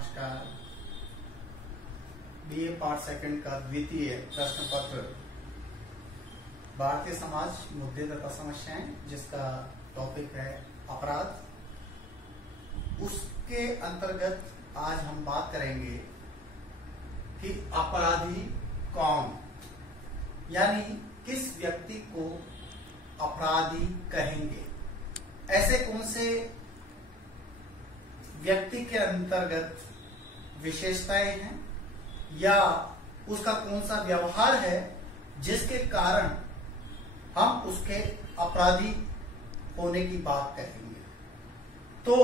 नमस्कार। BA part second का द्वितीय प्रश्न पत्र भारतीय समाज मुद्दे तथा समस्याएं, जिसका टॉपिक है अपराध। उसके अंतर्गत आज हम बात करेंगे कि अपराधी कौन, यानी किस व्यक्ति को अपराधी कहेंगे। ऐसे कौन से व्यक्ति के अंतर्गत विशेषताएं हैं या उसका कौन सा व्यवहार है जिसके कारण हम उसके अपराधी होने की बात करेंगे। तो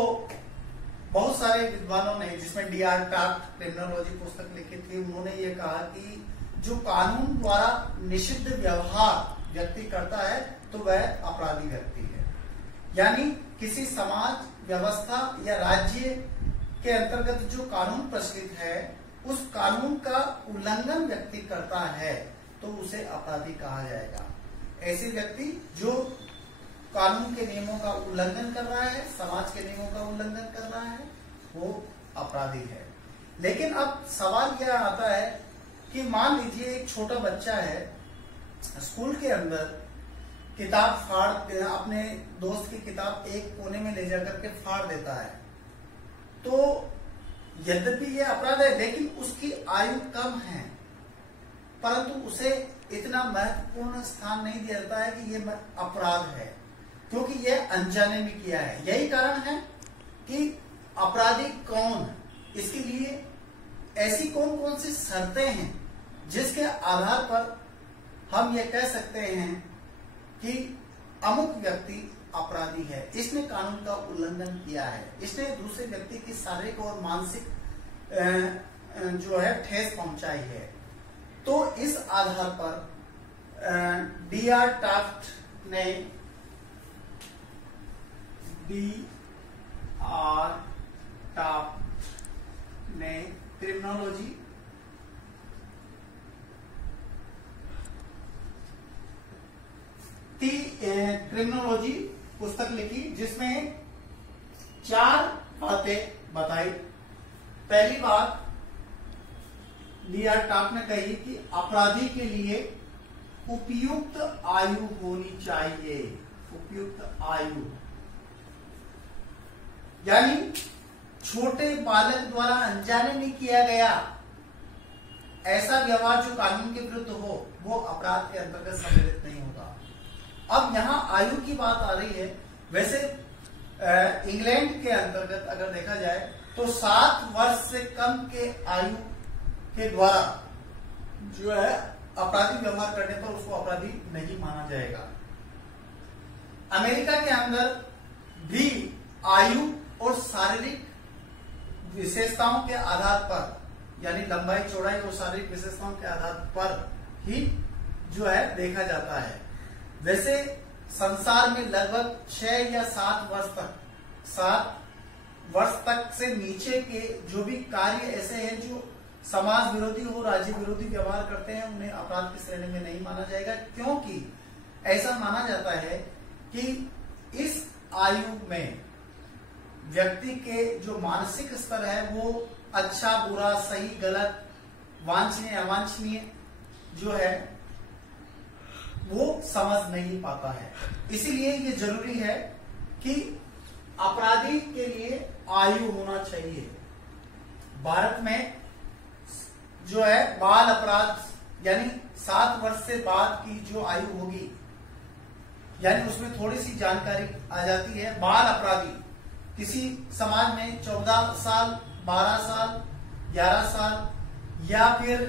बहुत सारे विद्वानों ने, जिसमें D.R. टाफ्ट क्रिमिनोलॉजी पुस्तक लिखी थी, उन्होंने ये कहा कि जो कानून द्वारा निषिद्ध व्यवहार व्यक्ति करता है तो वह अपराधी व्यक्ति है। यानी किसी समाज व्यवस्था या राज्य के अंतर्गत जो कानून प्रचलित है, उस कानून का उल्लंघन व्यक्ति करता है तो उसे अपराधी कहा जाएगा। ऐसे व्यक्ति जो कानून के नियमों का उल्लंघन कर रहा है, समाज के नियमों का उल्लंघन कर रहा है, वो अपराधी है। लेकिन अब सवाल यह आता है कि मान लीजिए एक छोटा बच्चा है, स्कूल के अंदर किताब फाड़, अपने दोस्त की किताब एक कोने में ले जाकर के फाड़ देता है, तो यद्यपि ये अपराध है लेकिन उसकी आयु कम है, परंतु उसे इतना महत्वपूर्ण स्थान नहीं दिया जाता है कि ये अपराध है, क्योंकि ये अनजाने में किया है। यही कारण है कि अपराधी कौन, इसके लिए ऐसी कौन कौन सी शर्तें हैं जिसके आधार पर हम ये कह सकते हैं कि अमुक व्यक्ति अपराधी है। इसने कानून का उल्लंघन किया है, इसने दूसरे व्यक्ति की शारीरिक और मानसिक जो है ठेस पहुंचाई है। तो इस आधार पर D.R. टाफ्ट ने क्रिमिनोलॉजी क्रिमिनोलॉजी पुस्तक लिखी, जिसमें 4 बातें बताई। पहली बात D.R. टाफ्ट ने कही कि अपराधी के लिए उपयुक्त आयु होनी चाहिए। उपयुक्त आयु यानी छोटे बालक द्वारा अनजाने में किया गया ऐसा व्यवहार जो कानून के विरुद्ध हो, वो अपराध के अंतर्गत सम्मिलित नहीं होगा। अब यहाँ आयु की बात आ रही है। वैसे इंग्लैंड के अंतर्गत अगर देखा जाए तो 7 वर्ष से कम के आयु के द्वारा जो है अपराधी व्यवहार करने पर उसको अपराधी नहीं माना जाएगा। अमेरिका के अंदर भी आयु और शारीरिक विशेषताओं के आधार पर, यानी लंबाई चौड़ाई और शारीरिक विशेषताओं के आधार पर ही जो है देखा जाता है। वैसे संसार में लगभग 6 या 7 वर्ष तक से नीचे के जो भी कार्य ऐसे हैं जो समाज विरोधी हो, राज्य विरोधी व्यवहार करते हैं, उन्हें अपराध की श्रेणी में नहीं माना जाएगा, क्योंकि ऐसा माना जाता है कि इस आयु में व्यक्ति के जो मानसिक स्तर है वो अच्छा बुरा, सही गलत, वांछनीय अवांछनीय जो है वो समझ नहीं पाता है। इसीलिए ये जरूरी है कि अपराधी के लिए आयु होना चाहिए। भारत में जो है बाल अपराध यानी 7 वर्ष से बाद की जो आयु होगी, यानी उसमें थोड़ी सी जानकारी आ जाती है। बाल अपराधी किसी समाज में 14 साल, 12 साल, 11 साल या फिर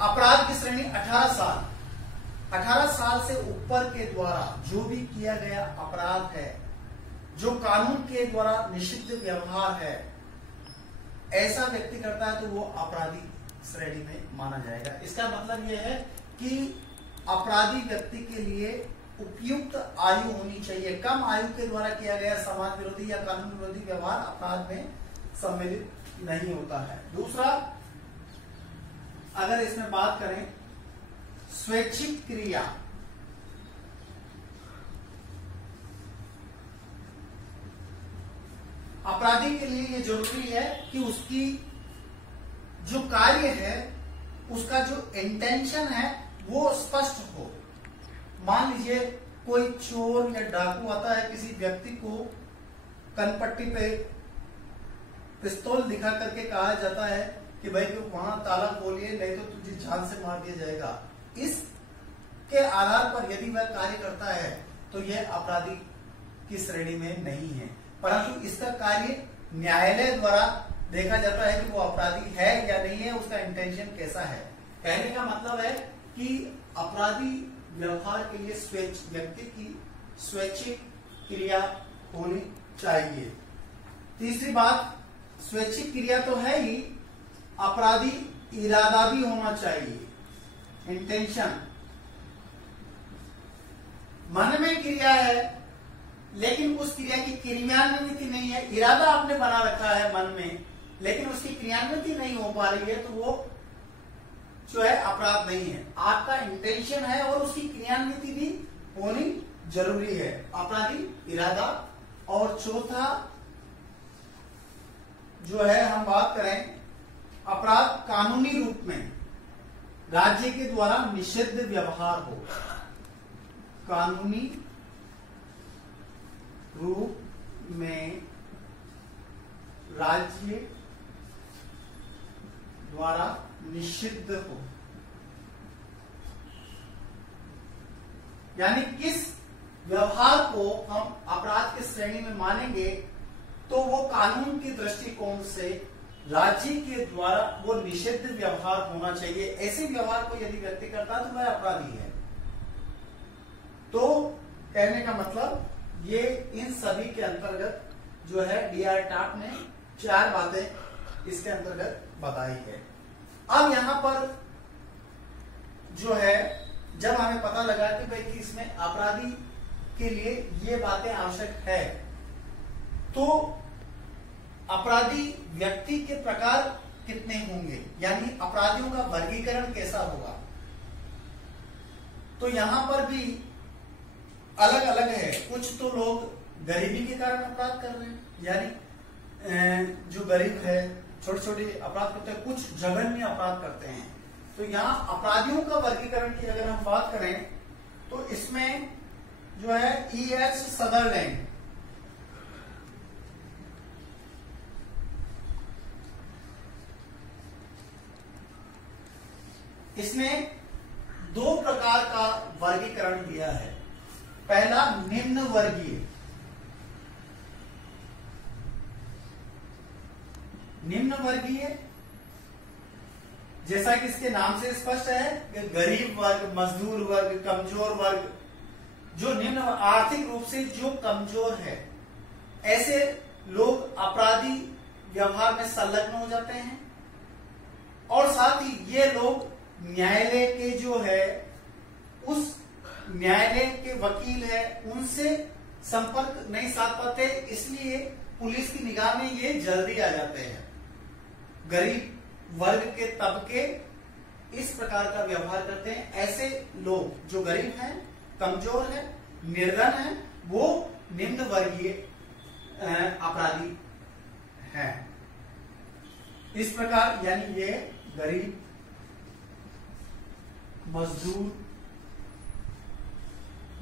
अपराध की श्रेणी 18 साल। 18 साल से ऊपर के द्वारा जो भी किया गया अपराध है, जो कानून के द्वारा निषिद्ध व्यवहार है, ऐसा व्यक्ति करता है तो वो अपराधी श्रेणी में माना जाएगा। इसका मतलब यह है कि अपराधी व्यक्ति के लिए उपयुक्त आयु होनी चाहिए। कम आयु के द्वारा किया गया समाज विरोधी या कानून विरोधी व्यवहार अपराध में सम्मिलित नहीं होता है। दूसरा, अगर इसमें बात करें स्वैच्छिक क्रिया, अपराधी के लिए ये जरूरी है कि उसकी जो कार्य है, उसका जो इंटेंशन है वो स्पष्ट हो। मान लीजिए कोई चोर या डाकू आता है, किसी व्यक्ति को कनपट्टी पे पिस्तौल दिखा करके कहा जाता है कि भाई तू वहां ताला खोलिए नहीं तो तुझे जान से मार दिया जाएगा। इसके आधार पर यदि वह कार्य करता है तो यह अपराधी की श्रेणी में नहीं है, परंतु इसका कार्य न्यायालय द्वारा देखा जाता है कि वो अपराधी है या नहीं है, उसका इंटेंशन कैसा है। कहने का मतलब है कि अपराधी व्यवहार के लिए व्यक्ति की स्वैच्छिक क्रिया होनी चाहिए। तीसरी बात, स्वैच्छिक क्रिया तो है ही, अपराधी इरादा भी होना चाहिए, इंटेंशन। मन में क्रिया है लेकिन उस क्रिया की क्रियान्विति नहीं है। इरादा आपने बना रखा है मन में लेकिन उसकी क्रियान्विति नहीं हो पा रही है तो वो जो है अपराध नहीं है। आपका इंटेंशन है और उसकी क्रियान्विति भी होनी जरूरी है, अपराधी इरादा। और चौथा जो है हम बात करें, अपराध कानूनी रूप में राज्य के द्वारा निषिद्ध व्यवहार हो। कानूनी रूप में राज्य द्वारा निषिद्ध हो, यानी किस व्यवहार को हम अपराध की श्रेणी में मानेंगे तो वो कानून की दृष्टिकोण से राज्य के द्वारा वो निषिद्ध व्यवहार होना चाहिए। ऐसे व्यवहार को यदि व्यक्ति करता तो वह अपराधी है। तो कहने का मतलब ये इन सभी के अंतर्गत जो है डी.आर. टाट ने 4 बातें इसके अंतर्गत बताई है। अब यहां पर जो है जब हमें पता लगा कि भाई कि इसमें अपराधी के लिए ये बातें आवश्यक है, तो अपराधी व्यक्ति के प्रकार कितने होंगे, यानी अपराधियों का वर्गीकरण कैसा होगा, तो यहां पर भी अलग अलग है। कुछ तो लोग गरीबी के कारण अपराध कर रहे हैं, यानी जो गरीब है छोटे छोटे अपराध करते हैं, कुछ जघन्य अपराध करते हैं। तो यहाँ अपराधियों का वर्गीकरण की अगर हम बात करें तो इसमें जो है E.H. सदरलैंड इसने 2 प्रकार का वर्गीकरण दिया है। पहला निम्न वर्गीय। निम्न वर्गीय जैसा कि इसके नाम से स्पष्ट है कि गरीब वर्ग, मजदूर वर्ग, कमजोर वर्ग, जो निम्न आर्थिक रूप से जो कमजोर है, ऐसे लोग अपराधी व्यवहार में संलग्न हो जाते हैं। और साथ ही ये लोग न्यायालय के जो है उस न्यायालय के वकील है उनसे संपर्क नहीं साध पाते, इसलिए पुलिस की निगाह में ये जल्दी आ जाते हैं। गरीब वर्ग के तबके इस प्रकार का व्यवहार करते हैं। ऐसे लोग जो गरीब हैं, कमजोर हैं, निर्धन हैं, वो निम्न वर्गीय अपराधी हैं। इस प्रकार यानी ये गरीब, मजदूर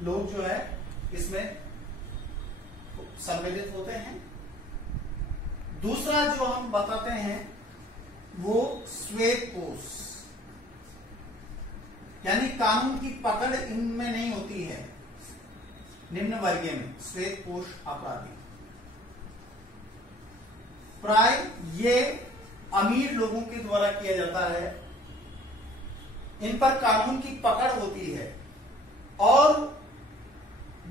लोग जो है इसमें सम्मिलित होते हैं। दूसरा जो हम बताते हैं वो श्वेतपोश, यानी कानून की पकड़ इनमें नहीं होती है। निम्न वर्गीय में श्वेतपोश अपराधी प्राय ये अमीर लोगों के द्वारा किया जाता है। इन पर कानून की पकड़ होती है और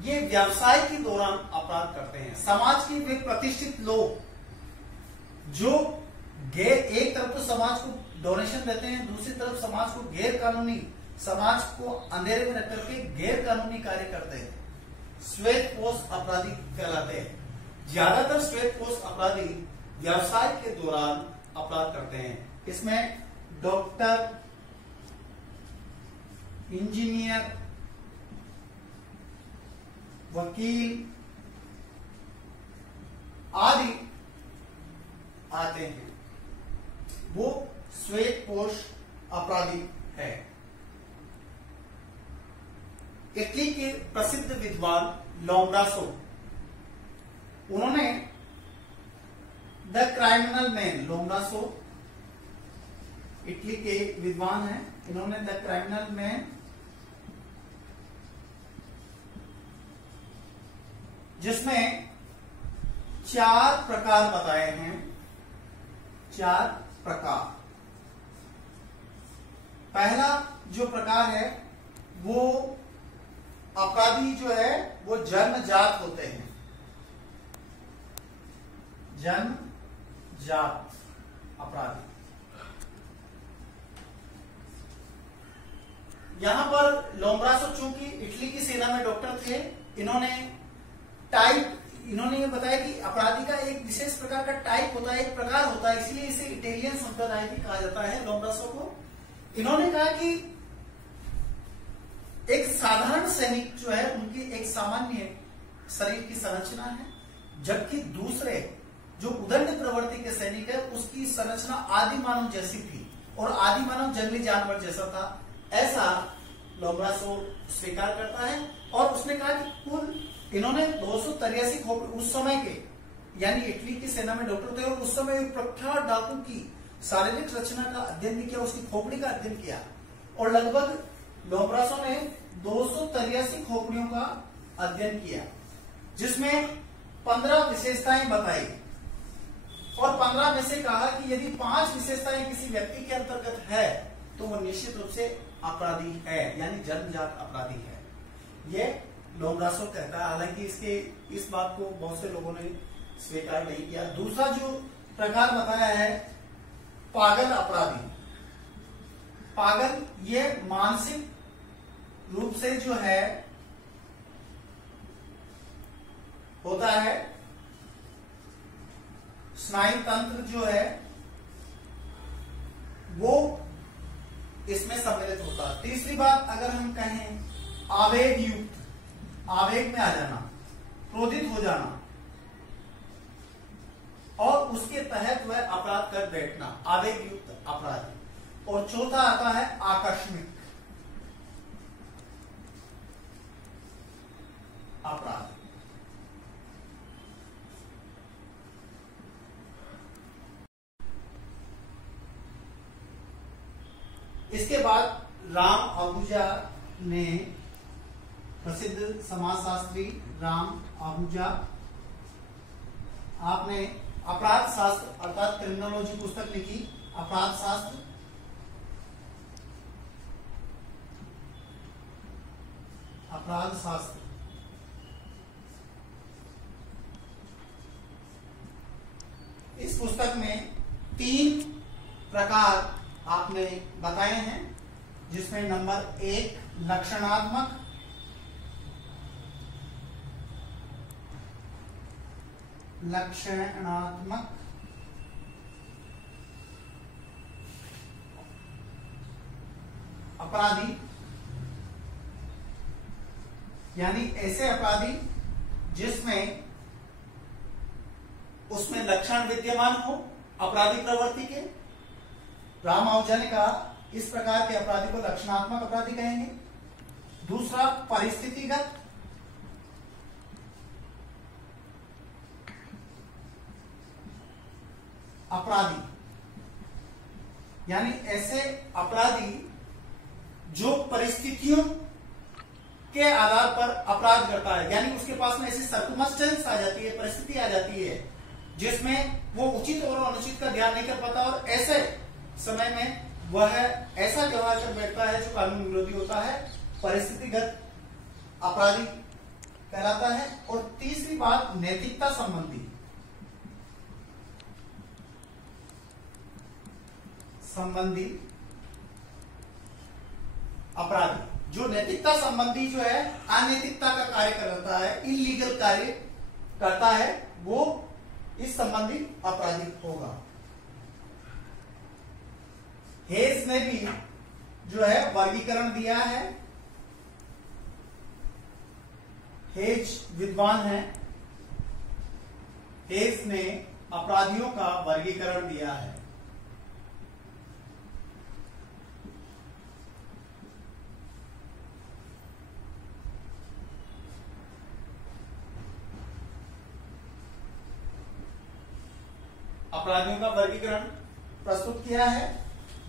ये व्यवसाय के दौरान अपराध करते हैं। समाज के वे प्रतिष्ठित लोग जो एक तरफ तो समाज को डोनेशन देते हैं, दूसरी तरफ समाज को गैर कानूनी, समाज को अंधेरे में रख करके गैर कानूनी कार्य करते हैं, श्वेतपोश अपराधी कहलाते हैं। ज्यादातर श्वेतपोश अपराधी व्यवसाय के दौरान अपराध करते हैं। इसमें डॉक्टर, इंजीनियर, वकील आदि आते हैं वो श्वेतपोश अपराधी है। इटली के प्रसिद्ध विद्वान लोम्ब्रासो, उन्होंने द क्रिमिनल मैन, लोम्ब्रासो इटली के विद्वान हैं, इन्होंने द क्रिमिनल मैन जिसमें 4 प्रकार बताए हैं, 4 प्रकार। पहला जो प्रकार है वो अपराधी जो है वो जन्मजात होते हैं, जन्मजात अपराधी। यहां पर लोम्ब्रासो चूंकि इटली की सेना में डॉक्टर थे, इन्होंने ये बताया कि अपराधी का एक विशेष प्रकार का टाइप होता है, एक प्रकार होता है, इसलिए इसे इटालियन संप्रदाय भी कहा जाता है लोम्ब्रासो को। इन्होंने कहा कि एक साधारण सैनिक जो है उनकी एक सामान्य शरीर की संरचना है, जबकि दूसरे जो उदंड प्रवृत्ति के सैनिक है उसकी संरचना आदि मानव जैसी थी और आदि मानव जंगली जानवर जैसा था, ऐसा लोम्ब्रासो स्वीकार करता है। और उसने कहा कि कुल इन्होंने 283 खोपड़ी उस समय के, यानी इटली की सेना में डॉक्टर थे और उस समय एक प्रख्यात डाकू की शारीरिक रचना का अध्ययन किया, उसकी खोपड़ी का अध्ययन किया और लगभग लोम्ब्रासो ने 283 खोपड़ियों का अध्ययन किया, जिसमें 15 विशेषताएं बताई और 15 में से कहा कि यदि 5 विशेषताएं किसी व्यक्ति के अंतर्गत है तो वो निश्चित रूप से अपराधी है, यानी जन्मजात अपराधी है, ये लोम्ब्रासो कहता है। हालांकि इस बात को बहुत से लोगों ने स्वीकार नहीं किया। दूसरा जो प्रकार बताया है पागल अपराधी। पागल ये मानसिक रूप से जो है होता है, स्नायु तंत्र जो है वो इसमें सम्मिलित होता है। तीसरी बात अगर हम कहें आवेग युक्त, आवेग में आ जाना, क्रोधित हो जाना और उसके तहत वह अपराध कर बैठना, आवेग युक्त अपराध। और चौथा आता है आकस्मिक अपराध। इसके बाद राम आहूजा ने, प्रसिद्ध समाजशास्त्री राम आहूजा, आपने अपराध शास्त्र अर्थात क्रिमिनोलॉजी पुस्तक लिखी, अपराध शास्त्र। अपराध शास्त्र इस पुस्तक में 3 प्रकार आपने बताए हैं, जिसमें नंबर 1 लक्षणात्मक, अपराधी, यानी ऐसे अपराधी जिसमें उसमें लक्षण विद्यमान हो अपराधी प्रवृत्ति के। राम आहूजा ने कहा इस प्रकार के अपराधी को लक्षणात्मक अपराधी कहेंगे। दूसरा परिस्थितिगत, अपराधी, यानी ऐसे अपराधी जो परिस्थितियों के आधार पर अपराध करता है, यानी उसके पास में ऐसी सर्कमस्टेंस आ जाती है, परिस्थिति आ जाती है जिसमें वो उचित और अनुचित का ध्यान नहीं कर पाता और ऐसे समय में वह ऐसा व्यवहार कर बैठता है जो कानून विरोधी होता है, परिस्थितिगत अपराधी कहलाता है। और तीसरी बात नैतिकता संबंधी, अपराधी जो नैतिकता संबंधी जो है अनैतिकता का कार्य करता है, इलीगल कार्य करता है, वो इस संबंधी अपराधी होगा। हेज ने भी जो है वर्गीकरण दिया है, हेज विद्वान है, हेज ने अपराधियों का वर्गीकरण दिया है। अपराधियों का वर्गीकरण प्रस्तुत किया है,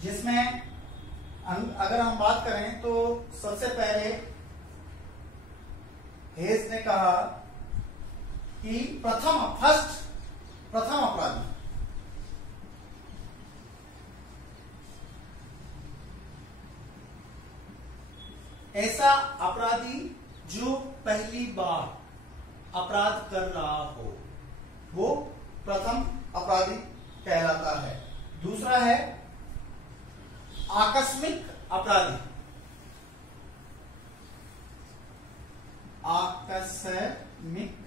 जिसमें अगर हम बात करें तो सबसे पहले हेज ने कहा कि प्रथम अपराधी ऐसा अपराधी जो पहली बार अपराध कर रहा हो, वो प्रथम अपराधी कहलाता है। दूसरा है आकस्मिक अपराधी। आकस्मिक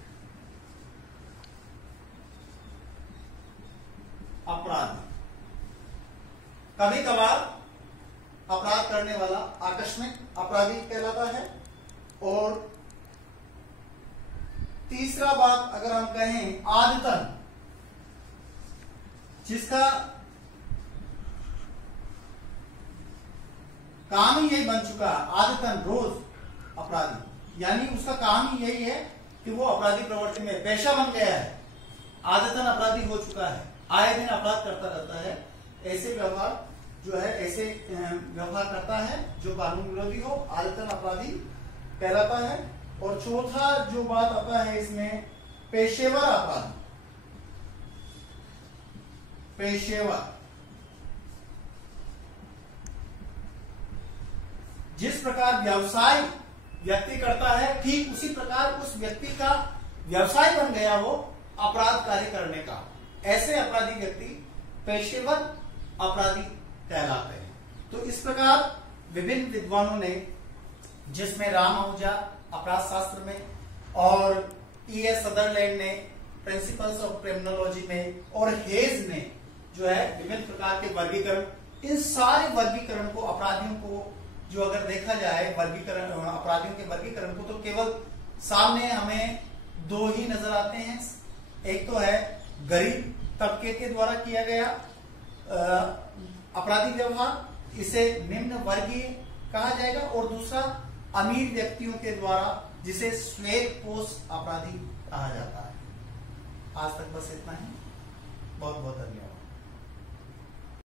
अपराधी, कभी कभार अपराध करने वाला आकस्मिक अपराधी कहलाता है। और तीसरा बात अगर हम कहें, आदतन, जिसका काम ही यही बन चुका है, आदतन रोज अपराधी, यानी उसका काम ही यही है कि वो अपराधी प्रवृत्ति में पेशा बन गया है, आदतन अपराधी हो चुका है, आए दिन अपराध करता रहता है, ऐसे व्यवहार जो है, ऐसे व्यवहार करता है जो कानून विरोधी हो, आदतन अपराधी कहलाता है। और चौथा जो बात आता है इसमें, पेशेवर अपराधी। पेशेवर, जिस प्रकार व्यवसाय व्यक्ति करता है, ठीक उसी प्रकार उस व्यक्ति का व्यवसाय बन गया वो अपराध कार्य करने का, ऐसे अपराधी व्यक्ति पेशेवर अपराधी कहलाते हैं। तो इस प्रकार विभिन्न विद्वानों ने, जिसमें राम आहूजा अपराध शास्त्र में और E.S. सदरलैंड ने प्रिंसिपल्स ऑफ क्रिमिनोलॉजी में, और हेज ने जो है विभिन्न प्रकार के वर्गीकरण, इन सारे वर्गीकरण को, अपराधियों को जो अगर देखा जाए वर्गीकरण, अपराधियों के वर्गीकरण को, तो केवल सामने हमें दो ही नजर आते हैं। एक तो है गरीब तबके के द्वारा किया गया अपराधी व्यवहार, इसे निम्न वर्गीय कहा जाएगा, और दूसरा अमीर व्यक्तियों के द्वारा, जिसे श्वेतपोश अपराधी कहा जाता है। आज तक बस इतना ही। बहुत बहुत धन्यवाद।